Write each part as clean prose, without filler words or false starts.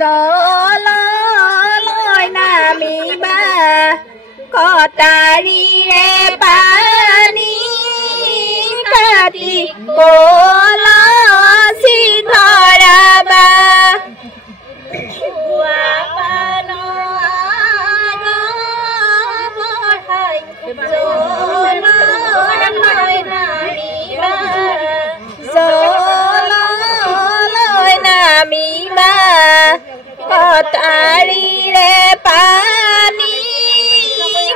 জললৈ নামিবা কটাৰীৰে পানী কাটি কলচি ধৰাবা জললৈ নামিবা কটাৰীৰে পানী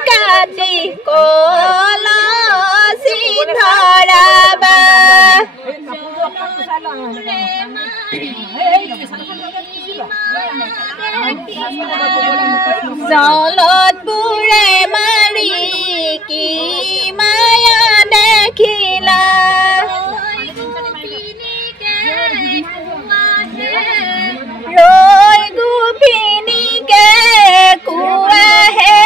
কাটি কলচি ধৰাবা জলত বুৰে মাৰি কি মায়া দেখিলা ৰৈ গোপিনীকে কুৱাহে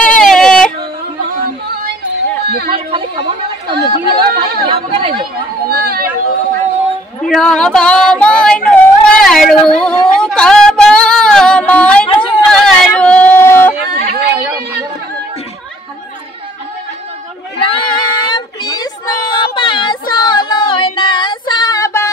ৰব মই নোৱাৰো কব মই নোৱাৰো ৰাম কৃষ্ণ পাছলৈ নাচাবা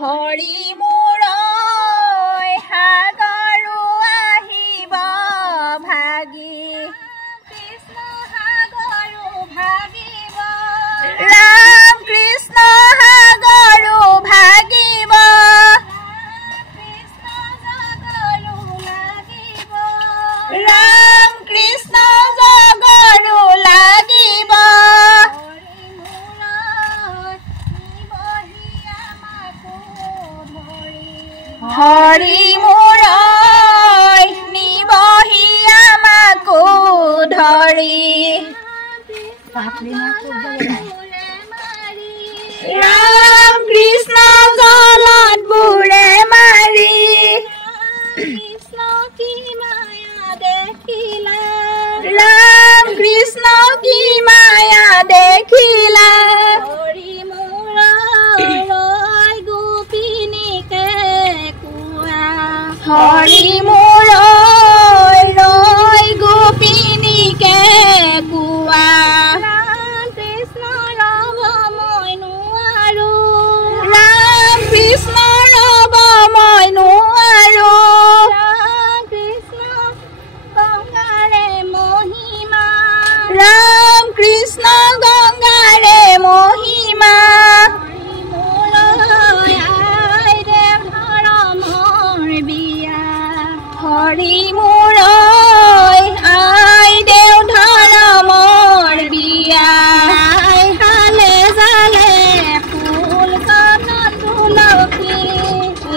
হৰি মূৰৈ সাগৰো আহিব ভাগি কৃষ্ণ সাগৰো ভাগিব ৰাম কৃষ্ণ সাগৰো ভাগিব ৰাম কৃষ্ণ জগৰো লাগিব হৰি মূৰৈ নিবহি আমাকো ধৰি ৰাম কৃষ্ণ জলত বুৰে মাৰি কৃষ্ণ কি মায়া দেখিলা ৰাম কৃষ্ণ কি মায়া দেখিলা হৰি মূৰৈ গোপিনীকে হৰি মূৰৈ ৰৈ গোপিনীকে কোৱা ৰাম কৃষ্ণ ৰব মই নোৱাৰো ৰাম কৃষ্ণ ৰব মই নোৱাৰো ৰাম কৃষ্ণ গংগাৰে মহিমা ৰাম কৃষ্ণ গংগাৰে মহিমা হৰি মূৰৈ আই দেও ধৰমৰ বিয়া হালে জালে ফুল চন্দন তুলসী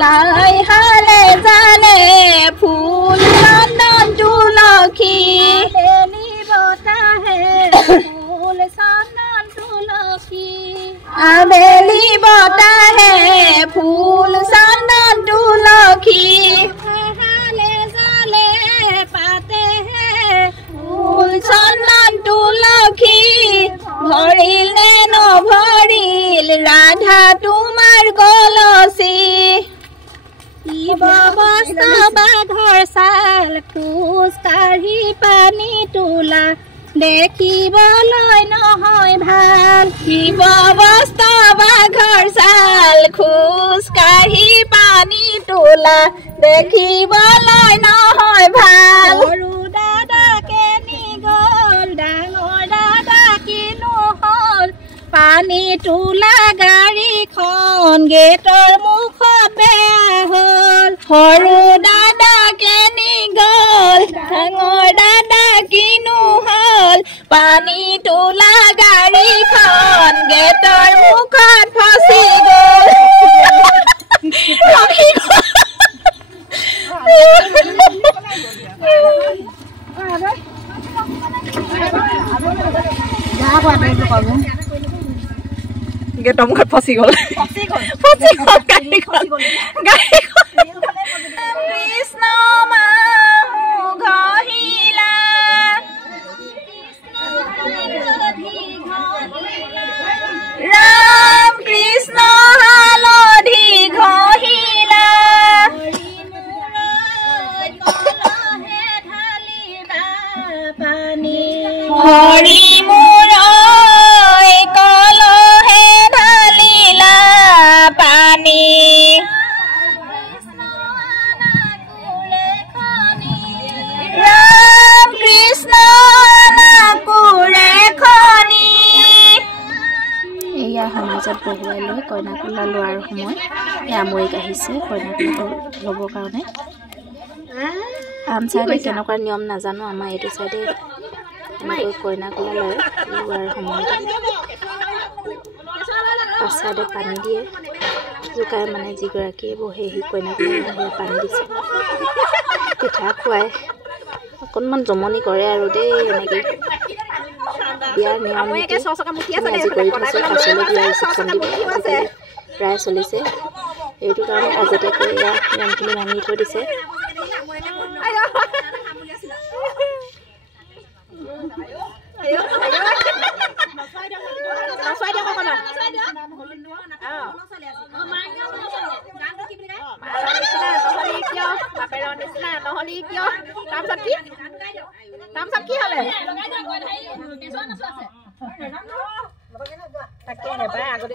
লাই হালে জালে ফুল চন্দন তুলসী বেলি বতাহে ফুল চন্দন তুলসী আবেলি বতাহে ফুল চন্দন তুলসী চন্দন তুলসী ভৰিল নে নভৰিল ৰাধা তোমাৰ কলচী শিৱ বস্ত্ৰ বাঘৰ ছাল খোজ কাঢ়ি পানী তোলা দেখিবলৈ নহয় ভাল শিৱ বস্ত্ৰ বাঘৰ ছাল খোজ কাঢ়ি পানী তোলা দেখিবলৈ নহয় ভাল পানী তোলা গাড়ীখন গেটৰ মুখত বেয়া হ'ল সৰু দাদা কেনি গ'ল ডাঙৰ দাদা কিনো হ'ল পানী তোলা গাড়ীখন গেটৰ মুখত ফচি গ'ল গেটৰ মুখত ফচি গ'ল কৃষ্ণ ঘহিলা ৰাম হৰি মোৰ কলহে ঢালিলা পানী ৰাম কৃষ্ণ নাকুৰে খনি এয়া সমাজত বহুৱাই লৈ কইনা কোলা লোৱাৰ সময় আমৈক আহিছে কইনা কোলা ল'বৰ কাৰণে আন চাইডে কেনেকুৱা নিয়ম নাজানো আমাৰ এইটো চাইডে কইনা কোলা লয় লোৱাৰ সময়ত পাছ চাইডে পানী দিয়ে জোকাই মানে যিগৰাকীয়ে বহে সেই কইনা কোলা পানী দিছে পিঠা খুৱাই অকণমান জমনি কৰে আৰু দেই এনেকৈ বিয়াৰ নিয়ম আজি কৰি থৈছে পাছলৈ বিয়া ৰিচিপশ্যন দিব প্ৰায় চলিছে এইটো কাৰণে আজিতে কৰি নিয়মখিনি ভাঙি থৈ দিছে তাকে আগতে